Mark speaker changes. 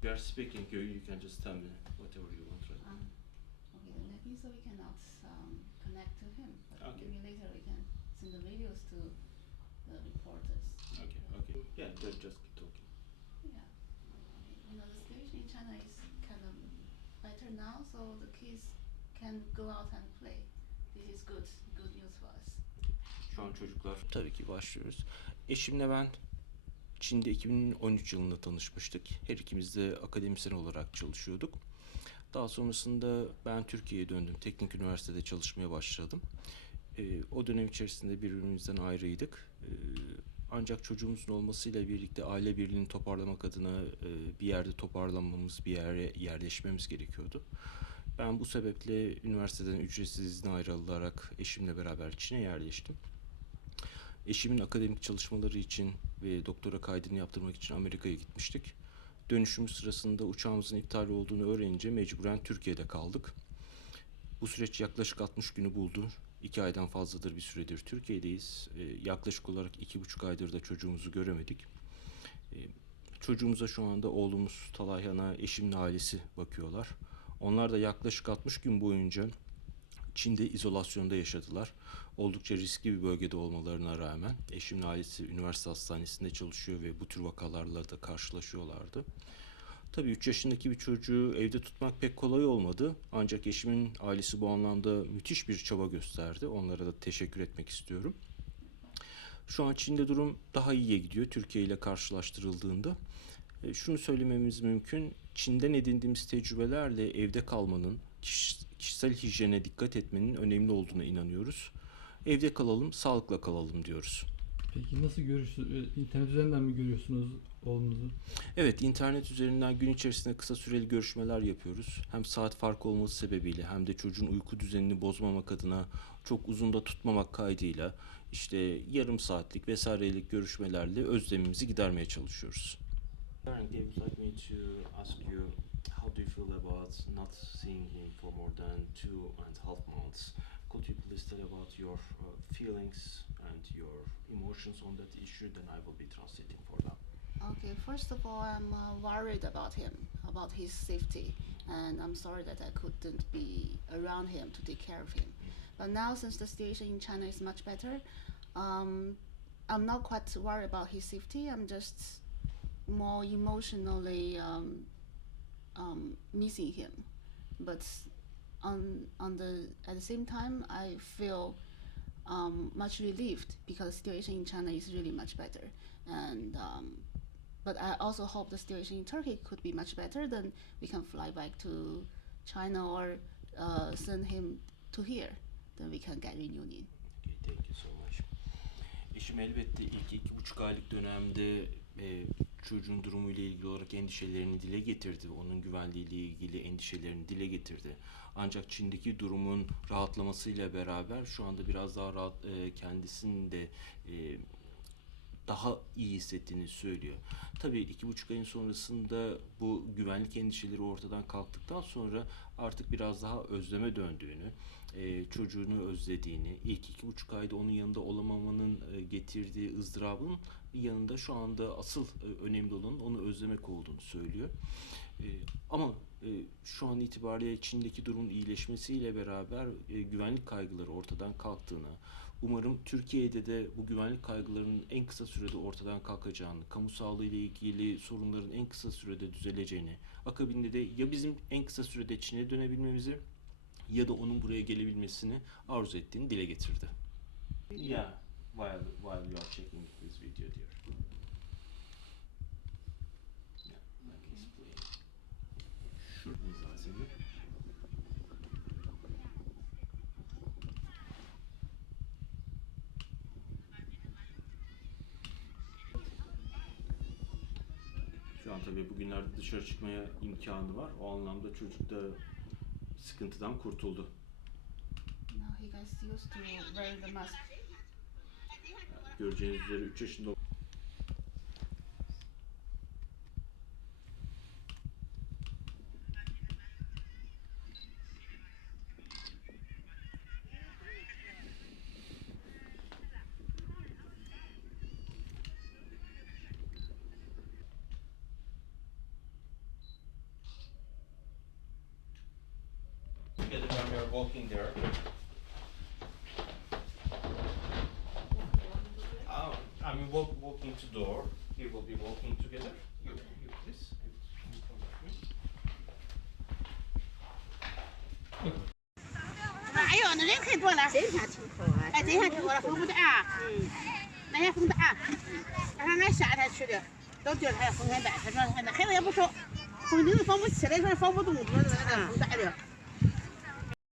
Speaker 1: We are speaking, you, you can just tell me whatever you want, right?
Speaker 2: Um, okay, the Nepal, so we cannot um, connect to him, but
Speaker 1: Okay.
Speaker 2: maybe later we can send the videos to the reporters.
Speaker 1: Okay, okay. Yeah, just, just keep talking.
Speaker 2: Yeah. You know, the situation in China is kind of better now, so the kids can go out and play. This is good, good news for us.
Speaker 1: Şu an çocuklar... Tabii ki başlıyoruz. Eşimle ben Çin'de 2013 yılında tanışmıştık. Her ikimiz de akademisyen olarak çalışıyorduk. Daha sonrasında ben Türkiye'ye döndüm. Teknik üniversitede çalışmaya başladım. Ee, o dönem içerisinde birbirimizden ayrıydık. Ee, ancak çocuğumuzun olmasıyla birlikte aile birliğini toparlamak adına e, bir yerde toparlanmamız, bir yere yerleşmemiz gerekiyordu. Ben bu sebeple üniversiteden ücretsiz izne ayrılarak eşimle beraber Çin'e yerleştim. Eşimin akademik çalışmaları için ve doktora kaydını yaptırmak için Amerika'ya gitmiştik. Dönüşümüz sırasında uçağımızın iptal olduğunu öğrenince mecburen Türkiye'de kaldık. Bu süreç yaklaşık 60 günü buldu. İki aydan fazladır bir süredir Türkiye'deyiz. Ee, yaklaşık olarak iki buçuk aydır da çocuğumuzu göremedik. Ee, çocuğumuza şu anda oğlumuz Talayhan'a eşimin ailesi bakıyorlar. Onlar da yaklaşık 60 gün boyunca Çin'de izolasyonda yaşadılar. Oldukça riskli bir bölgede olmalarına rağmen eşimin ailesi üniversite hastanesinde çalışıyor ve bu tür vakalarla da karşılaşıyorlardı. Tabii 3 yaşındaki bir çocuğu evde tutmak pek kolay olmadı. Ancak eşimin ailesi bu anlamda müthiş bir çaba gösterdi. Onlara da teşekkür etmek istiyorum. Şu an Çin'de durum daha iyiye gidiyor Türkiye ile karşılaştırıldığında. E, Şunu söylememiz mümkün. Çin'den edindiğimiz tecrübelerle evde kalmanın, kiş- kişisel hijyene dikkat etmenin önemli olduğuna inanıyoruz. Evde kalalım, sağlıkla kalalım diyoruz.
Speaker 3: Peki nasıl görüyorsunuz? İnternet üzerinden mi görüyorsunuz oğlunuzu?
Speaker 1: Evet, internet üzerinden gün içerisinde kısa süreli görüşmeler yapıyoruz. Hem saat farkı olması sebebiyle hem de çocuğun uyku düzenini bozmamak adına çok uzun da tutmamak kaydıyla işte yarım saatlik vesairelik görüşmelerle özlemimizi gidermeye çalışıyoruz. Currently, I would like me to ask you, how do you feel about not seeing him for more than two and a half months? Could you please tell about your uh, feelings and your emotions on that issue? Then I will be translating for them.
Speaker 2: Okay, first of all, I'm uh, worried about him, about his safety, and I'm sorry that I couldn't be around him to take care of him. But now, since the situation in China is much better, um, I'm not quite worried about his safety. I'm just more emotionally um, um, missing him. But on on the at the same time, I feel um, much relieved because the situation in China is really much better. And um, but I also hope the situation in Turkey could be much better. Then we can fly back to China or uh, send him to here. Then we can get reunion.
Speaker 1: Okay, thank you so much. Eşim elbette ilk iki buçuk aylık dönemde e, çocuğun durumu ile ilgili olarak endişelerini dile getirdi. Onun güvenliğiyle ilgili endişelerini dile getirdi. Ancak Çin'deki durumun rahatlamasıyla beraber şu anda biraz daha rahat e, kendisinin de e, daha iyi hissettiğini söylüyor. Tabii iki buçuk ayın sonrasında bu güvenlik endişeleri ortadan kalktıktan sonra artık biraz daha özleme döndüğünü, e, çocuğunu özlediğini, ilk iki buçuk ayda onun yanında olamamanın e, getirdiği ızdırabın yanında şu anda asıl e, önemli olan onu özlemek olduğunu söylüyor. Ama şu an itibariyle Çin'deki durumun iyileşmesiyle beraber e, güvenlik kaygıları ortadan kalktığını, umarım Türkiye'de de bu güvenlik kaygılarının en kısa sürede ortadan kalkacağını, kamu sağlığı ile ilgili sorunların en kısa sürede düzeleceğini, akabinde de ya bizim en kısa sürede Çin'e dönebilmemizi ya da onun buraya gelebilmesini arzu ettiğini dile getirdi. Yeah, while while you are checking this video dear. Yeah, I can explain. Şuradan zaten. Şu an tabii bugünlerde dışarı çıkmaya imkanı var. O anlamda çocuk da sıkıntıdan kurtuldu.
Speaker 2: Now he gets used to wearing the mask.
Speaker 1: Göreceğiniz üzere 3 yaşında walking there. Uh, I'm walk, walking to door. We will be walking together. You, you please. You come with me.
Speaker 4: 哎呦，那人可多了。这下挺好啊。哎，真天挺好了，风不大。嗯。那天风大，他说俺夏天去的，到地儿他也风很大。他说那孩子也不少，风顶都放不起来，说放不动，说那个风大的。